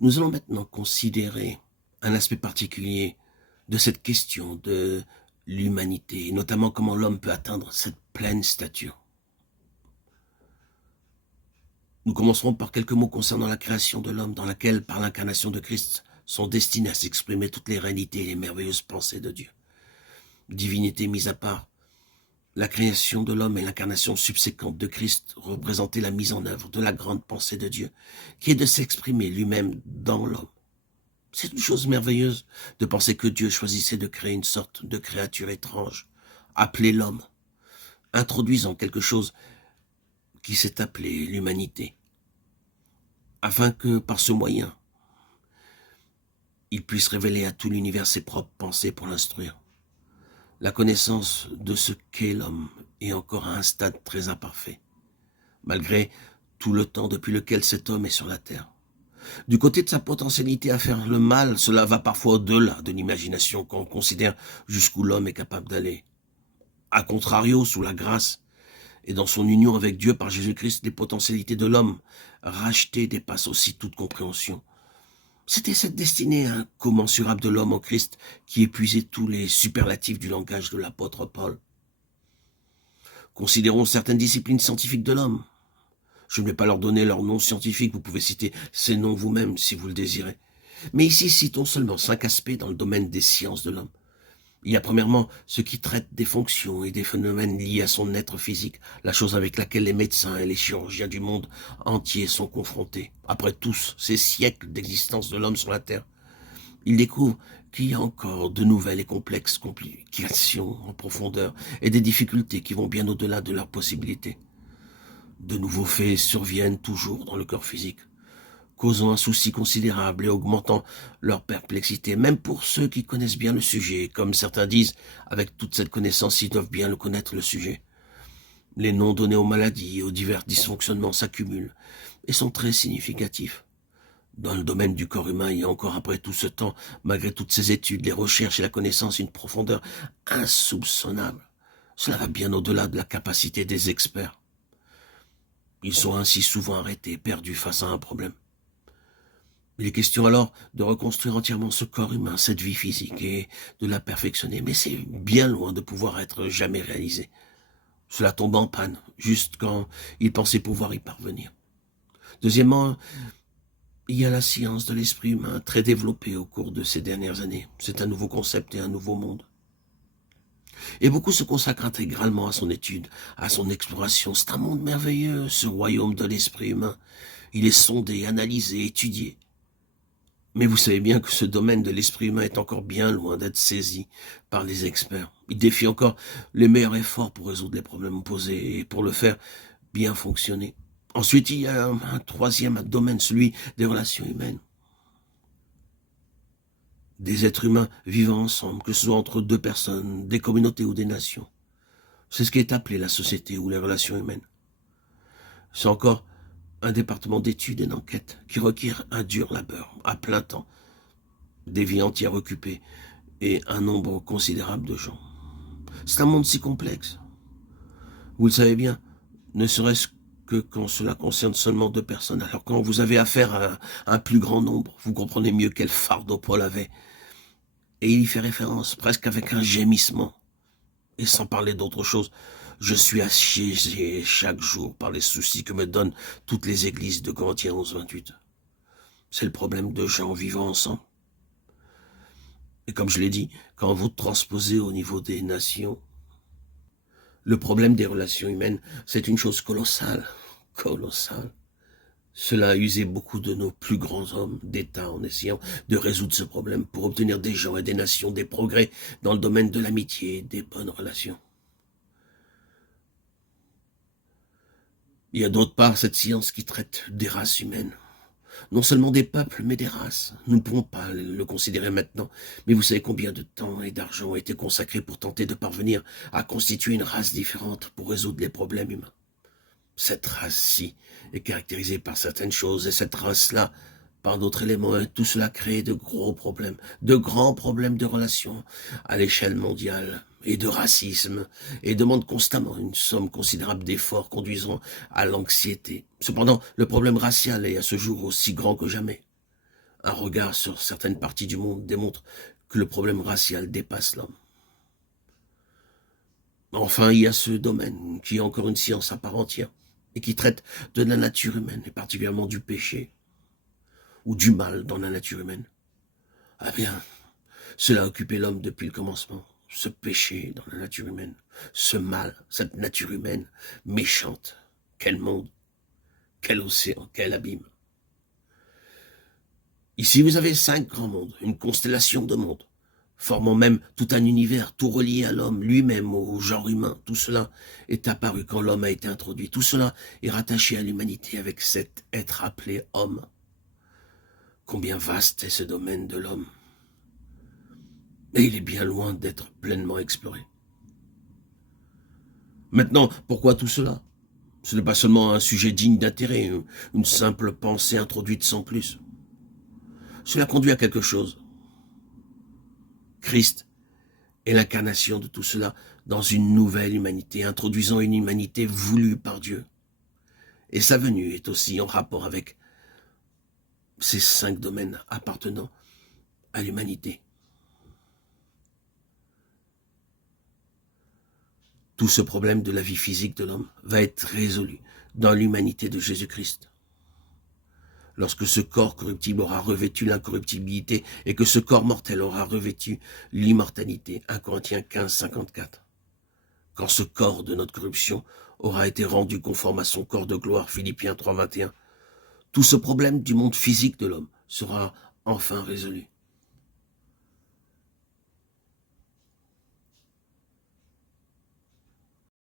Nous allons maintenant considérer un aspect particulier de cette question de l'humanité, notamment comment l'homme peut atteindre cette pleine stature. Nous commencerons par quelques mots concernant la création de l'homme, dans laquelle, par l'incarnation de Christ, sont destinées à s'exprimer toutes les réalités et les merveilleuses pensées de Dieu. Divinité mise à part, la création de l'homme et l'incarnation subséquente de Christ représentaient la mise en œuvre de la grande pensée de Dieu, qui est de s'exprimer lui-même dans l'homme. C'est une chose merveilleuse de penser que Dieu choisissait de créer une sorte de créature étrange, appelée l'homme, introduisant quelque chose qui s'est appelé l'humanité, afin que, par ce moyen, il puisse révéler à tout l'univers ses propres pensées pour l'instruire. La connaissance de ce qu'est l'homme est encore à un stade très imparfait, malgré tout le temps depuis lequel cet homme est sur la terre. Du côté de sa potentialité à faire le mal, cela va parfois au-delà de l'imagination quand on considère jusqu'où l'homme est capable d'aller. A contrario, sous la grâce et dans son union avec Dieu par Jésus-Christ, les potentialités de l'homme racheté dépassent aussi toute compréhension. C'était cette destinée incommensurable de l'homme en Christ qui épuisait tous les superlatifs du langage de l'apôtre Paul. Considérons certaines disciplines scientifiques de l'homme. Je ne vais pas leur donner leur nom scientifique, vous pouvez citer ces noms vous-même si vous le désirez. Mais ici, citons seulement 5 aspects dans le domaine des sciences de l'homme. Il y a premièrement ce qui traite des fonctions et des phénomènes liés à son être physique, la chose avec laquelle les médecins et les chirurgiens du monde entier sont confrontés. Après tous ces siècles d'existence de l'homme sur la Terre, ils découvrent qu'il y a encore de nouvelles et complexes complications en profondeur et des difficultés qui vont bien au-delà de leurs possibilités. De nouveaux faits surviennent toujours dans le corps physique, causant un souci considérable et augmentant leur perplexité, même pour ceux qui connaissent bien le sujet. Comme certains disent, avec toute cette connaissance, ils doivent bien le connaître, le sujet. Les noms donnés aux maladies et aux divers dysfonctionnements s'accumulent et sont très significatifs. Dans le domaine du corps humain, il y a encore après tout ce temps, malgré toutes ces études, les recherches et la connaissance, une profondeur insoupçonnable. Cela va bien au-delà de la capacité des experts. Ils sont ainsi souvent arrêtés, perdus face à un problème. Il est question alors de reconstruire entièrement ce corps humain, cette vie physique, et de la perfectionner. Mais c'est bien loin de pouvoir être jamais réalisé. Cela tombe en panne, juste quand ils pensaient pouvoir y parvenir. Deuxièmement, il y a la science de l'esprit humain, très développée au cours de ces dernières années. C'est un nouveau concept et un nouveau monde. Et beaucoup se consacrent intégralement à son étude, à son exploration. C'est un monde merveilleux, ce royaume de l'esprit humain. Il est sondé, analysé, étudié. Mais vous savez bien que ce domaine de l'esprit humain est encore bien loin d'être saisi par les experts. Il défie encore les meilleurs efforts pour résoudre les problèmes posés et pour le faire bien fonctionner. Ensuite, il y a un troisième domaine, celui des relations humaines. Des êtres humains vivant ensemble, que ce soit entre deux personnes, des communautés ou des nations. C'est ce qui est appelé la société ou les relations humaines. C'est encore un département d'études et d'enquête qui requiert un dur labeur, à plein temps, des vies entières occupées et un nombre considérable de gens. C'est un monde si complexe. Vous le savez bien, ne serait-ce que quand cela concerne seulement 2 personnes. Alors quand vous avez affaire à un plus grand nombre, vous comprenez mieux quel fardeau Paul avait. Et il y fait référence, presque avec un gémissement. Et sans parler d'autre chose, je suis assiégé chaque jour par les soucis que me donnent toutes les églises de Corinthiens 11-28. C'est le problème de gens vivant ensemble. Et comme je l'ai dit, quand vous transposez au niveau des nations, le problème des relations humaines, c'est une chose colossale, colossale. Cela a usé beaucoup de nos plus grands hommes d'État en essayant de résoudre ce problème pour obtenir des gens et des nations des progrès dans le domaine de l'amitié et des bonnes relations. Il y a d'autre part cette science qui traite des races humaines. Non seulement des peuples, mais des races. Nous ne pourrons pas le considérer maintenant, mais vous savez combien de temps et d'argent ont été consacrés pour tenter de parvenir à constituer une race différente pour résoudre les problèmes humains. Cette race-ci est caractérisée par certaines choses, et cette race-là par d'autres éléments, et tout cela crée de gros problèmes, de grands problèmes de relations à l'échelle mondiale, et de racisme, et demande constamment une somme considérable d'efforts conduisant à l'anxiété. Cependant, le problème racial est à ce jour aussi grand que jamais. Un regard sur certaines parties du monde démontre que le problème racial dépasse l'homme. Enfin, il y a ce domaine qui est encore une science à part entière et qui traite de la nature humaine et particulièrement du péché ou du mal dans la nature humaine. Ah bien, cela a occupé l'homme depuis le commencement. Ce péché dans la nature humaine, ce mal, cette nature humaine méchante. Quel monde, quel océan, quel abîme. Ici, vous avez 5 grands mondes, une constellation de mondes, formant même tout un univers, tout relié à l'homme lui-même, au genre humain. Tout cela est apparu quand l'homme a été introduit. Tout cela est rattaché à l'humanité avec cet être appelé homme. Combien vaste est ce domaine de l'homme. Mais il est bien loin d'être pleinement exploré. Maintenant, pourquoi tout cela? Ce n'est pas seulement un sujet digne d'intérêt, une simple pensée introduite sans plus. Cela conduit à quelque chose. Christ est l'incarnation de tout cela dans une nouvelle humanité, introduisant une humanité voulue par Dieu. Et sa venue est aussi en rapport avec ces 5 domaines appartenant à l'humanité. Tout ce problème de la vie physique de l'homme va être résolu dans l'humanité de Jésus-Christ. Lorsque ce corps corruptible aura revêtu l'incorruptibilité et que ce corps mortel aura revêtu l'immortalité. 1 Corinthiens 15, 54. Quand ce corps de notre corruption aura été rendu conforme à son corps de gloire. Philippiens 3, 21. Tout ce problème du monde physique de l'homme sera enfin résolu.